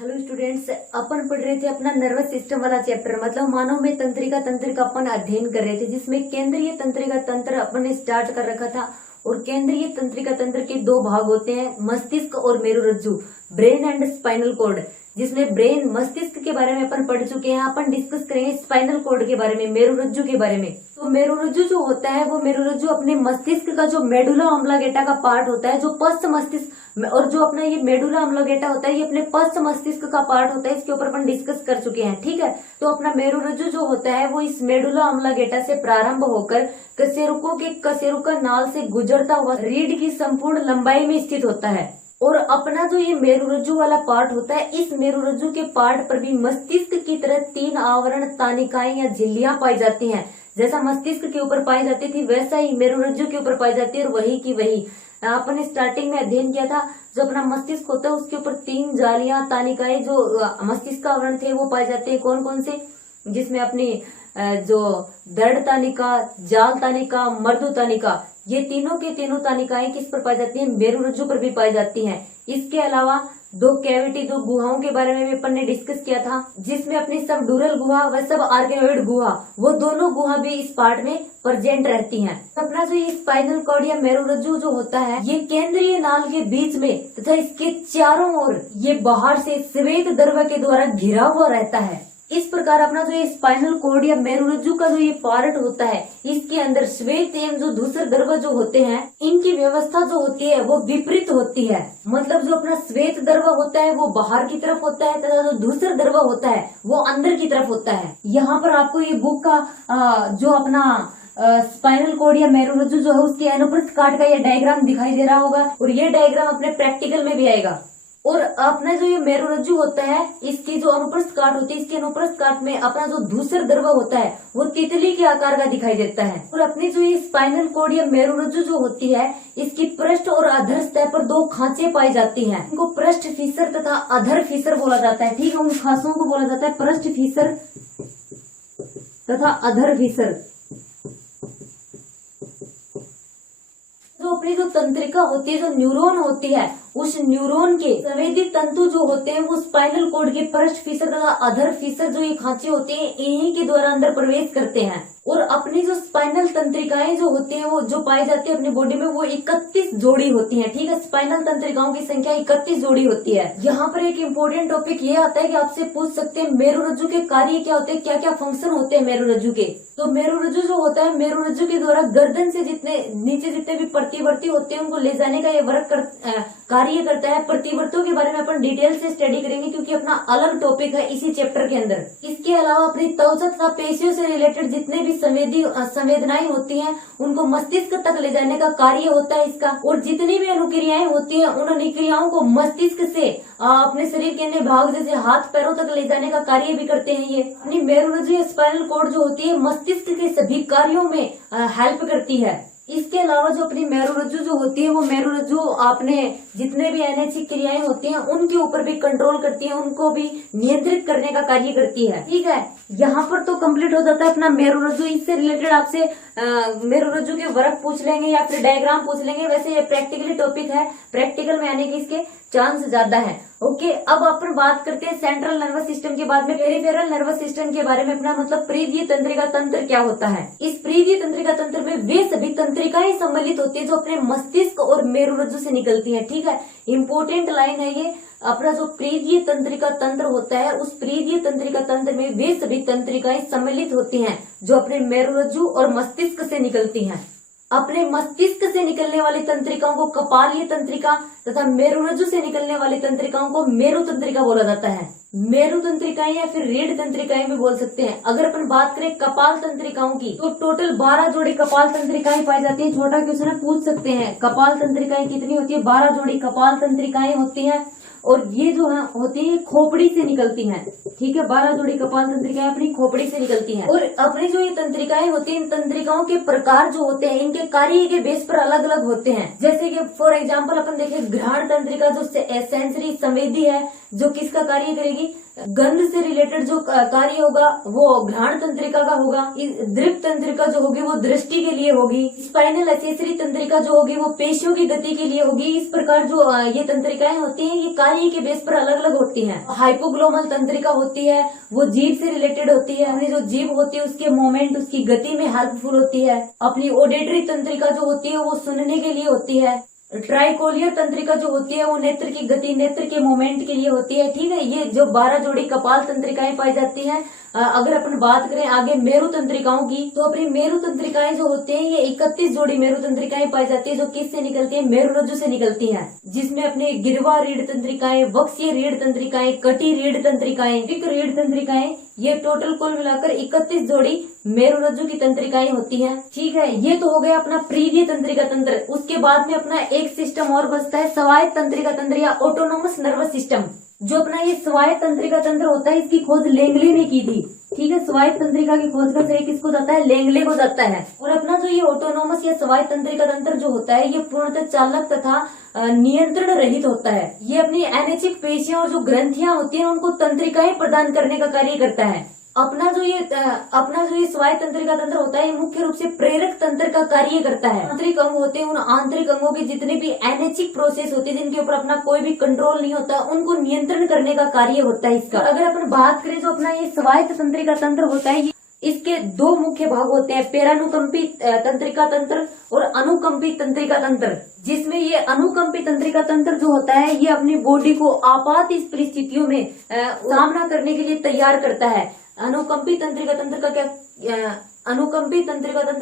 Hello students, अपन पढ़ रहे थे अपना नर्वस सिस्टम वाला चैप्टर, मतलब मानव में तंत्रिका तंत्र का अपन अध्ययन कर रहे थे, जिसमें केंद्रीय तंत्रिका तंत्र अपन ने स्टार्ट कर रखा था। और केंद्रीय तंत्रिका तंत्र के दो भाग होते हैं, मस्तिष्क और मेरुरज्जु, ब्रेन एंड स्पाइनल कॉर्ड। जिसमें ब्रेन मस्तिष्क के बारे में अपन पढ़ चुके हैं। अपन डिस्कस करेंगे स्पाइनल कॉर्ड के बारे में, मेरुरज्जु के बारे में। तो मेरुरज्जु जो होता है, वो मेरुरज्जु अपने मस्तिष्क का जो मेडुला ऑब्लांगेटा का पार्ट होता है, जो पश्च मस्तिष्क, और जो अपना ये मेडुला ऑब्लांगेटा होता है, ये अपने पश्च मस्तिष्क का पार्ट होता है। इसके ऊपर अपन डिस्कस कर चुके हैं, ठीक है। तो अपना मेरुरज्जु जो होता है, वो इस मेडुला ऑब्लांगेटा से प्रारंभ होकर कशेरुकों के कशेरुका नाल से गुजरता हुआ रीढ़ की संपूर्ण लंबाई में स्थित होता है। और अपना जो ये मेरुरज्जु वाला पार्ट होता है, इस मेरुरज्जु के पार्ट पर भी मस्तिष्क की तरह 3 आवरण तानिकाएं या झिल्लियां पाई जाती हैं। जैसा मस्तिष्क के ऊपर पाई जाती थी, वैसा ही मेरुरज्जु के ऊपर पाई जाती है। और वही की वही आपने स्टार्टिंग में अध्ययन किया था, जो अपना मस्तिष्क होता है उसके ऊपर 3 जालियां तानिकाएं जो मस्तिष्क का आवरण थे वो पाए जाते हैं। कौन कौन से? जिसमें अपनी जो दृढ़ तानिका, जाल तानिका, मृदु तानिका, ये तीनों के तीनों तानिकाएं किस पर पाई जाती हैं? मेरुरज्जु पर भी पाई जाती हैं। इसके अलावा 2 कैविटी, 2 गुहाओं के बारे में भी अपन ने डिस्कस किया था, जिसमें अपनी सब ड्यूरल गुहा व सब आर्केनोइड गुहा, वो दोनों गुहा भी इस पार्ट में प्रेजेंट रहती हैं। अपना जो ये स्पाइनल कॉर्ड या मेरुरज्जु जो होता है, ये केंद्रीय नाल के बीच में तथा इसके चारों ओर ये बाहर से श्वेत द्रव्य के द्वारा घिरा हुआ रहता है। इस प्रकार अपना जो ये स्पाइनल कॉर्ड या मेरुरज्जु का जो ये पार्ट होता है, इसके अंदर श्वेत एवं जो धूसर द्रव्य जो होते हैं, इनकी व्यवस्था जो होती है वो विपरीत होती है। मतलब जो अपना श्वेत द्रव्य होता है वो बाहर की तरफ होता है, तथा जो धूसर द्रव्य होता है वो अंदर की तरफ होता है। यहाँ पर आपको ये बुक का जो अपना स्पाइनल कॉर्ड या मेरुरज्जु जो है, उसके अनुप्रस्थ काट का ये डायग्राम दिखाई दे रहा होगा, और ये डायग्राम अपने प्रैक्टिकल में भी आएगा। और अपना जो ये मेरुरज्जु होता है, इसकी जो अनुप्रस्थ काट होती है, इसके अनुप्रस्थ काट में अपना जो धूसर द्रव्य होता है वो तितली के आकार का दिखाई देता है। और अपनी जो ये स्पाइनल कॉर्ड या मेरुरज्जु जो होती है, इसकी पृष्ठ और अधर सतह पर 2 खांचे पाई जाती हैं। इनको पृष्ठ फीसर तथा अधर फीसर बोला जाता है, ठीक है। उन खांचों को बोला जाता है पृष्ठ फीसर तथा अधर फीसर। जो अपनी जो तंत्रिका होती है, जो न्यूरॉन होती है, उस न्यूरॉन के संवेदी तंतु जो होते हैं, वो स्पाइनल कॉर्ड के पृष्ठ फीसर तथा अधर फीसर जो ये खांचे होते हैं, इन्हीं के द्वारा अंदर प्रवेश करते हैं। और अपनी जो स्पाइनल तंत्रिकाएं जो होती हैं, वो जो पाई जाती है अपनी बॉडी में, वो 31 जोड़ी होती हैं, ठीक है। स्पाइनल तंत्रिकाओं की संख्या 31 जोड़ी होती है। यहाँ पर एक इम्पोर्टेंट टॉपिक ये आता है कि आपसे पूछ सकते हैं मेरुरज्जु के कार्य क्या होते हैं, क्या क्या फंक्शन होते हैं मेरुरज्जु के। तो मेरुरज्जु जो होता है, मेरुरज्जु के द्वारा गर्दन से जितने नीचे जितने भी प्रतिवर्ती होते हैं, उनको ले जाने का ये कार्य करता है। प्रतिवर्तियों के बारे में अपन डिटेल से स्टडी करेंगे, क्योंकि अपना अलग टॉपिक है इसी चैप्टर के अंदर। इसके अलावा अपनी त्वचा तथा पेशियों से रिलेटेड जितने भी संवेदनाएं होती हैं, उनको मस्तिष्क तक ले जाने का कार्य होता है इसका। और जितनी भी अनुक्रियाएं होती हैं, उन अनुक्रियाओं को मस्तिष्क से अपने शरीर के अन्य भाग जैसे हाथ पैरों तक ले जाने का कार्य भी करते हैं। ये अपनी मेरुरज्जु स्पाइनल कॉर्ड जो होती है, मस्तिष्क के सभी कार्यों में हेल्प करती है। इसके अलावा जो अपनी मेरुरज्जु जो होती है, वो मेरुरज्जु आपने जितने भी अनैच्छिक क्रियाएं होती हैं, उनके ऊपर भी कंट्रोल करती है, उनको भी नियंत्रित करने का कार्य करती है, ठीक है। यहाँ पर तो कंप्लीट हो जाता है अपना मेरुरज्जु। इससे रिलेटेड आपसे मेरुरज्जु के वर्क पूछ लेंगे या फिर डायग्राम पूछ लेंगे। वैसे ये प्रैक्टिकली टॉपिक है, प्रैक्टिकल में आने के इसके चांस ज्यादा है। ओके, अब अपन बात करते हैं सेंट्रल नर्वस सिस्टम के बाद में पेरिफेरल नर्वस सिस्टम के बारे में। अपना मतलब परिधीय तंत्रिका तंत्र क्या होता है। इस परिधीय तंत्रिका तंत्र में वे सभी तंत्रिकाएं सम्मिलित होती है जो अपने मस्तिष्क और मेरुरज्जु से निकलती है, ठीक है। इंपोर्टेंट लाइन है ये। अपना जो परिधीय तंत्रिका तंत्र होता है, उस परिधीय तंत्रिका तंत्र में वे सभी तंत्रिकाएं सम्मिलित होती हैं जो अपने मेरुरज्जु और मस्तिष्क से निकलती हैं। अपने मस्तिष्क से निकलने वाली तंत्रिकाओं को कपालीय तंत्रिका तथा मेरुरज्जु से निकलने वाली तंत्रिकाओं को मेरु तंत्रिका बोला जाता है। मेरु तंत्रिकाएं या फिर रीढ़ तंत्रिकाएं भी बोल सकते हैं। अगर अपन बात करें कपाल तंत्रिकाओं की, तो टोटल 12 जोड़ी कपाल तंत्रिकाएं पाई जाती है। छोटा क्वेश्चन पूछ सकते हैं, कपाल तंत्रिकाएं कितनी होती है? 12 जोड़ी कपाल तंत्रिकाएं होती हैं। और ये जो है होती है खोपड़ी से निकलती हैं, ठीक है। 12 जोड़ी कपाल तंत्रिकाएं अपनी खोपड़ी से निकलती हैं। और अपनी जो ये तंत्रिकाएं होती हैं, इन तंत्रिकाओं के प्रकार जो होते हैं, इनके कार्य के बेस पर अलग अलग होते हैं। जैसे कि फॉर एग्जांपल अपन देखें, घ्राण तंत्रिका जो सेंसरी संवेदी है, जो किसका कार्य करेगी? गंध से रिलेटेड जो कार्य होगा वो घ्राण तंत्रिका का होगा। दृप्त तंत्रिका जो होगी वो दृष्टि के लिए होगी। स्पाइनल एक्सेसरी तंत्रिका जो होगी वो पेशियों की गति के लिए होगी। इस प्रकार जो ये तंत्रिकाएं होती हैं ये कार्य के बेस पर अलग अलग होती हैं। हाइपोग्लोमल तंत्रिका होती है वो जीभ से रिलेटेड होती है। अपनी जो जीभ होती है उसके मोमेंट, उसकी गति में हेल्पफुल होती है। अपनी ऑडिटरी तंत्रिका जो होती है वो सुनने के लिए होती है। ट्राइकोलियर तंत्रिका जो होती है वो नेत्र की गति, नेत्र के मोमेंट के लिए होती है। ठीक है, ये जो 12 जोड़ी कपाल तंत्रिकाएं पाई जाती हैं। अगर अपन बात करें आगे मेरु तंत्रिकाओं की, तो अपनी मेरु तंत्रिकाएं जो होती हैं ये 31 जोड़ी मेरु तंत्रिकाएं पाई जाती है, जो किससे निकलती है? मेरु रज्जु से निकलती हैं, जिसमें अपने गिरवा रीढ़ तंत्रिकाएं, वक्सीय रीढ़ तंत्रिकाएं, कटी रीढ़ तंत्रिकाएं, पिक रीढ़ तंत्रिकाएं, ये टोटल कुल मिलाकर 31 जोड़ी मेरु रज्जु की तंत्रिकाएं होती हैं। ठीक है, ये तो हो गया अपना प्रीविय तंत्रिका तंत्र। उसके बाद में अपना एक सिस्टम और बचता है स्वायत्त तंत्रिका तंत्र या ऑटोनोमस नर्वस सिस्टम। जो अपना ये स्वायत्त तंत्रिका तंत्र होता है इसकी खोज लेंगले ने की थी। ठीक है, स्वायत्त तंत्रिका की खोज का श्रेय किसको जाता है? लेंगले को जाता है। और अपना जो ये ऑटोनोमस या स्वायत्त तंत्रिका तंत्र जो होता है ये पूर्णतः चालक तथा नियंत्रण रहित होता है। ये अपनी एनेचिक पेशियां और जो ग्रंथियां होती हैं उनको तंत्रिकाएं प्रदान करने का कार्य करता है। अपना जो ये स्वायत्त तंत्रिका तंत्र होता है ये मुख्य रूप से प्रेरक तंत्र का कार्य करता है। आंतरिक अंग होते हैं, उन आंतरिक अंगों की जितने भी एनेचिक प्रोसेस होती है जिनके ऊपर अपना कोई भी कंट्रोल नहीं होता उनको नियंत्रण करने का कार्य होता है इसका। अगर अपन बात करें जो अपना ये स्वायत्त तंत्रिका तंत्र होता है इसके दो मुख्य भाग होते हैं, पेरानुकंपी तंत्रिका तंत्र और अनुकंपी तंत्रिका तंत्र। जिसमें ये अनुकंपी तंत्रिका तंत्र जो होता है ये अपनी बॉडी को आपात इस परिस्थितियों में सामना करने के लिए तैयार करता है। अनुकंपी तंत्रिका तंत्र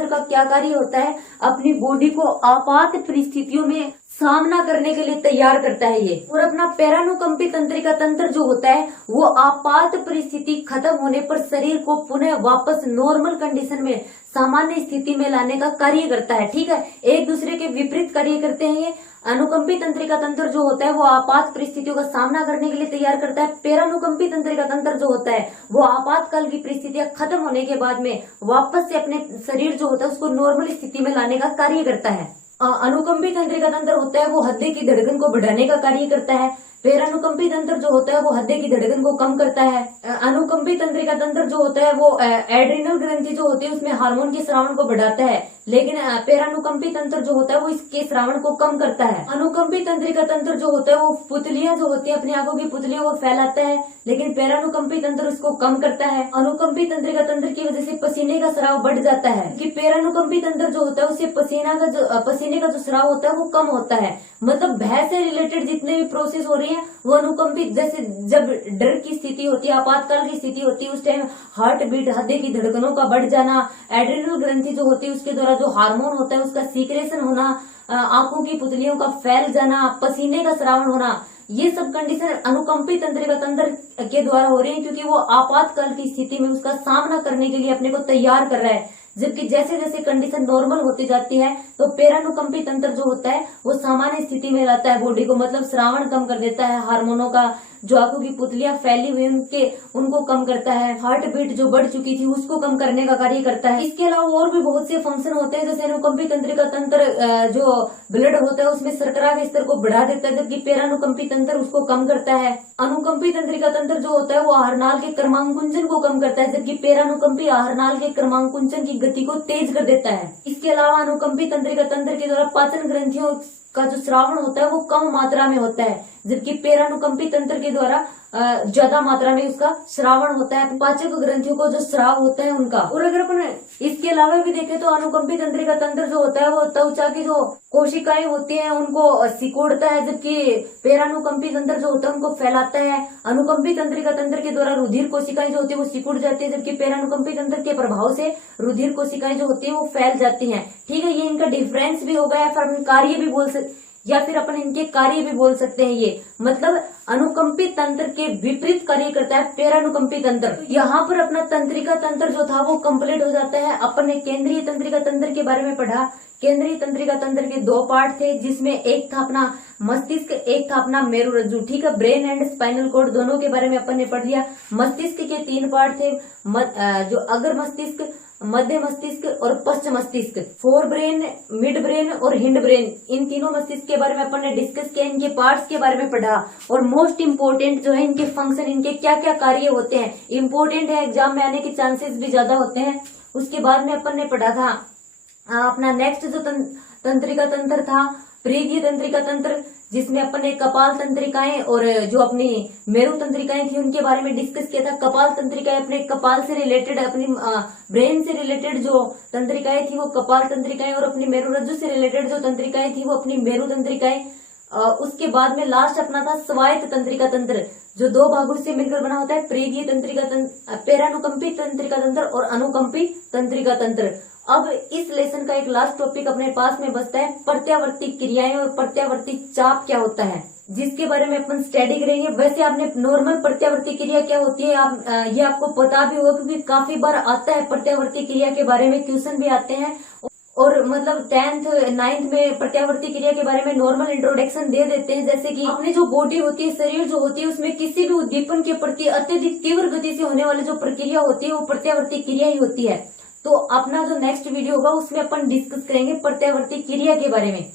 का क्या कार्य होता है? अपनी बॉडी को आपात परिस्थितियों में सामना करने के लिए तैयार करता है ये। और अपना पेरानुकंपी तंत्रिका तंत्र जो होता है वो आपात परिस्थिति खत्म होने पर शरीर को पुनः वापस नॉर्मल कंडीशन में, सामान्य स्थिति में लाने का कार्य करता है। ठीक है, एक दूसरे के विपरीत कार्य करते हैं ये। अनुकंपी तंत्रिका तंत्र जो होता है वो आपात परिस्थितियों का सामना करने के लिए तैयार करता है। पेरानुकंपी तंत्रिका तंत्र जो होता है वो आपातकाल की परिस्थितियां खत्म होने के बाद में वापस से अपने शरीर जो होता है उसको नॉर्मल स्थिति में लाने का कार्य करता है। अनुकंपी तंत्रिका तंत्र होता है वो हृदय की धड़कन को बढ़ाने का कार्य करता है। पेरानुकंपी तंत्र जो होता है वो हृदय की धड़कन को कम करता है। अनुकंपी तंत्रिका तंत्र जो होता है वो एड्रिनल ग्रंथि जो होती है उसमें हार्मोन के स्रावण को बढ़ाता है, लेकिन पेरानुकंपी तंत्र जो होता है वो इसके स्रावण को कम करता है। अनुकंपी तंत्रिका तंत्र जो होता है वो पुतलियां जो होती है अपनी आंखों की पुतलियों को फैलाता है, लेकिन पेरानुकंपी तंत्र उसको कम करता है। अनुकंपी तंत्रिका तंत्र की वजह से पसीने का स्राव बढ़ जाता है, कि पेरानुकंपी तंत्र जो होता है उससे पसीने का जो स्राव होता है वो कम होता है। मतलब भय से रिलेटेड जितने भी प्रोसेस हो रही है वो अनुकंपी, जैसे जब डर की स्थिति होती है, आपातकाल की स्थिति होती है, उस टाइम हार्ट बीट, हृदय की धड़कनों का बढ़ जाना, एड्रिनल ग्रंथि जो होती है उसके द्वारा जो हार्मोन होता है उसका सीक्रेशन होना, आंखों की पुतलियों का फैल जाना, पसीने का स्रावण होना, ये सब कंडीशन अनुकंपी तंत्रिका तंत्र के द्वारा हो रही है, क्योंकि वो आपातकाल की स्थिति में उसका सामना करने के लिए अपने को तैयार कर रहा है। जबकि जैसे जैसे कंडीशन नॉर्मल होती जाती है तो पेरानुकंपी तंत्र जो होता है वो सामान्य स्थिति में लाता है बॉडी को, मतलब श्रावण कम कर देता है, हार्मोनों का जो आंखों की पुतलियां फैली हुई उनको कम करता है, हार्ट बीट जो बढ़ चुकी थी उसको कम करने का कार्य करता है। इसके अलावा और भी बहुत से फंक्शन होते हैं, जैसे अनुकंपी तंत्रिका तंत्र जो ब्लड होता है उसमें शर्करा के स्तर को बढ़ा देता है, जबकि पेरानुकंपी तंत्र उसको कम करता है। अनुकंपी तंत्रिका तंत्र जो होता है वो आहारनाल के क्रमांकुंचन को कम करता है, जबकि पेरानुकंपी आहारनाल के क्रमांकुंचन की गति को तेज कर देता है। इसके अलावा अनुकंपी तंत्रिका तंत्र के द्वारा पाचन ग्रंथियों का जो श्रावण होता है वो कम मात्रा में होता है, जबकि पेरानुकंपी तंत्र के द्वारा ज्यादा मात्रा में उसका श्रावण होता है, पाचक ग्रंथियों को जो श्राव होता है उनका। और अगर अपन इसके अलावा भी देखें तो अनुकंपी तंत्रिका तंत्र जो होता है वो त्वचा की जो कोशिकाएं होती हैं उनको सिकोड़ता है, जबकि पेरानुकंपी तंत्र जो होता है उनको फैलाता है। अनुकंपी तंत्रिका तंत्र के द्वारा रुधिर कोशिकाएं जो होती है वो सिकुड़ जाती है, जबकि पेरानुकंपी तंत्र के प्रभाव से रुधिर कोशिकाएं जो होती है वो फैल जाती हैं। ठीक है, ये इनका डिफरेंस भी होगा या फिर अपन कार्य भी बोल सकते, या फिर अपन इनके कार्य भी बोल सकते हैं। ये मतलब अनुकंपी तंत्र के विपरीत कार्य करता है पेरानुकंपी तंत्र। यहाँ पर अपना तंत्रिका तंत्र जो था वो कंप्लीट हो जाता है। अपन ने केंद्रीय तंत्रिका तंत्र के बारे में पढ़ा। केंद्रीय तंत्रिका तंत्र के दो पार्ट थे, जिसमें एक था अपना मस्तिष्क, एक था अपना मेरुरज्जु। ठीक है, ब्रेन एंड स्पाइनल कॉर्ड दोनों के बारे में अपन ने पढ़ लिया। मस्तिष्क के 3 पार्ट थे, जो अग्र मस्तिष्क, मध्य मस्तिष्क और पश्च मस्तिष्क, फोर ब्रेन, मिड ब्रेन और हिंड ब्रेन, इन तीनों मस्तिष्क के बारे में अपन ने डिस्कस किया, इनके पार्ट्स के बारे में पढ़ा और मोस्ट इम्पोर्टेंट जो है इनके फंक्शन, इनके क्या क्या कार्य होते हैं, इम्पोर्टेंट है, एग्जाम में आने के चांसेस भी ज्यादा होते हैं। उसके बाद में अपन ने पढ़ा था अपना नेक्स्ट जो तंत्रिका तंत्र था प्रेगीय तंत्रिका तंत्र, जिसमें अपन ने कपाल तंत्रिकाएं और जो अपनी मेरु तंत्रिकाएं थी उनके बारे में डिस्कस किया था। कपाल तंत्रिकाएं अपने कपाल से रिलेटेड, अपनी ब्रेन से रिलेटेड जो तंत्रिकाएं थी वो कपाल तंत्रिकाएं और अपनी मेरुरज्जु से रिलेटेड जो तंत्रिकाएं थी वो अपनी मेरु तंत्रिकाएं। उसके बाद में लास्ट अपना था स्वायत्त तंत्रिका तंत्र, जो दो भागों से मिलकर बना होता है, प्रेगीय तंत्रिका तंत्र, पेरानुकंपी तंत्रिका तंत्र और अनुकंपी तंत्रिका तंत्र। अब इस लेसन का एक लास्ट टॉपिक अपने पास में बचता है प्रत्यावर्ती क्रियाएं और प्रत्यावर्ती चाप क्या होता है, जिसके बारे में अपन स्टडी करेंगे। वैसे आपने नॉर्मल प्रत्यावर्ती क्रिया क्या होती है ये आपको पता भी होगा, क्योंकि काफी बार आता है प्रत्यावर्ती क्रिया के बारे में, क्वेश्चन भी आते हैं और मतलब 10th 9th में प्रत्यावर्ती क्रिया के बारे में नॉर्मल इंट्रोडक्शन दे देते हैं। जैसे कि अपनी जो बॉडी होती है, शरीर जो होती है, उसमें किसी भी उद्दीपन के प्रति अत्यधिक तीव्र गति से होने वाली जो प्रक्रिया होती है वो प्रत्यावर्ती क्रिया ही होती है। तो अपना जो नेक्स्ट वीडियो होगा उसमें अपन डिस्कस करेंगे प्रत्यावर्ती क्रिया के बारे में।